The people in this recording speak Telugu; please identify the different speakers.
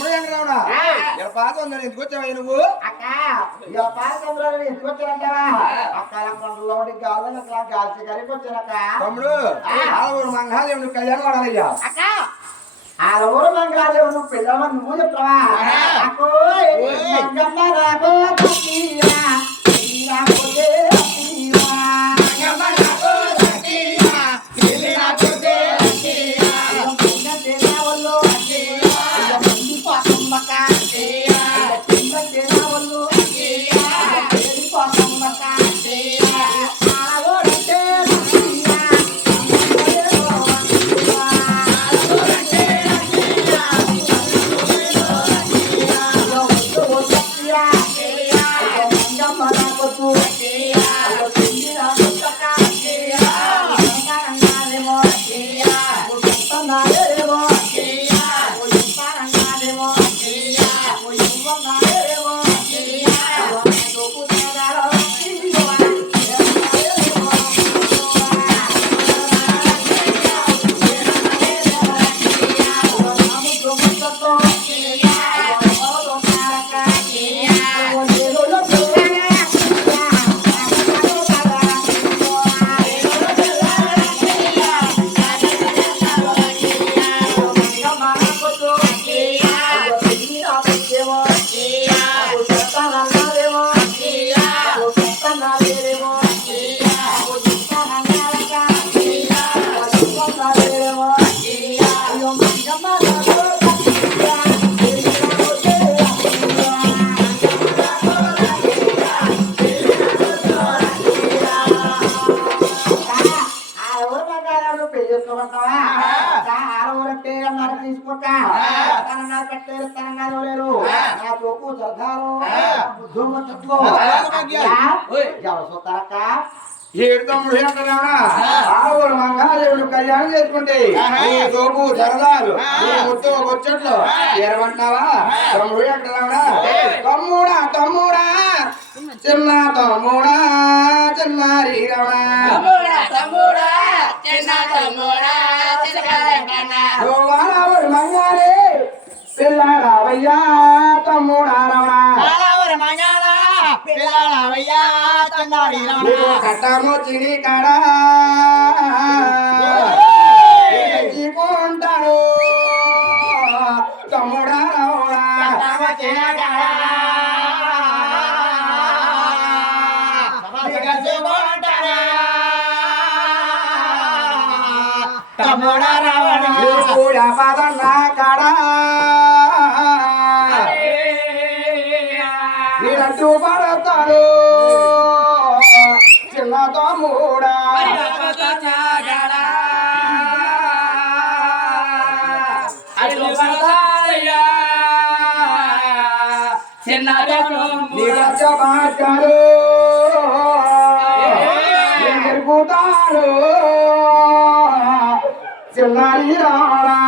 Speaker 1: తమ్ముడు
Speaker 2: ఆ.
Speaker 1: ఇలా పాత ఉందని ఎందుకు వచ్చావా నువ్వు?
Speaker 2: అక్క ఇక పాలకమ్రాలు ఎందుకు వచ్చారంటావా? అక్క కొండలో గాలి అట్లా గాల్చి గారికి వచ్చానక్క
Speaker 1: తమ్ముడు
Speaker 2: ఆ.
Speaker 1: ఆలూరు మంగాదేవుని కళ్యాణం వాడాలయ్యా
Speaker 2: అక్క ఆ ఊరు మంగాదేవు నువ్వు పిల్లమని నువ్వు చెప్తావా? fire. తీసుకుంటా. పెట్టేరు తెలంగాణ లేరు నా చోకు జర్గారు బుద్ధుమ్మ చెట్లు చూస్తారక్క?
Speaker 1: ఏడు తమ్ముడు వెంకటరమణ ఆలూరు మంగాదేవుని కళ్యాణం చేసుకుంటే నీ తోపు సరదాలు నీ ముత్తు ముచ్చట్లు. ఏరమంటున్నావా తమ్ముడు వెంకటరమణ తమ్ముడా తమ్ముడా చిన్న తమ్ముడా చిన్నారి రమణ గోవాలూరు మంగారే పిల్లాడవయ్యా తమ్ముడా రమణ నీకు కట్టము చిడి కాడా కూడా పదన్న కాడా. నీడట్టు పడతాడు చిన్న తమ్ముడా. నీ వచ్చ మాట్లాడు? తిరుగుతాడు చిన్నారి రాడా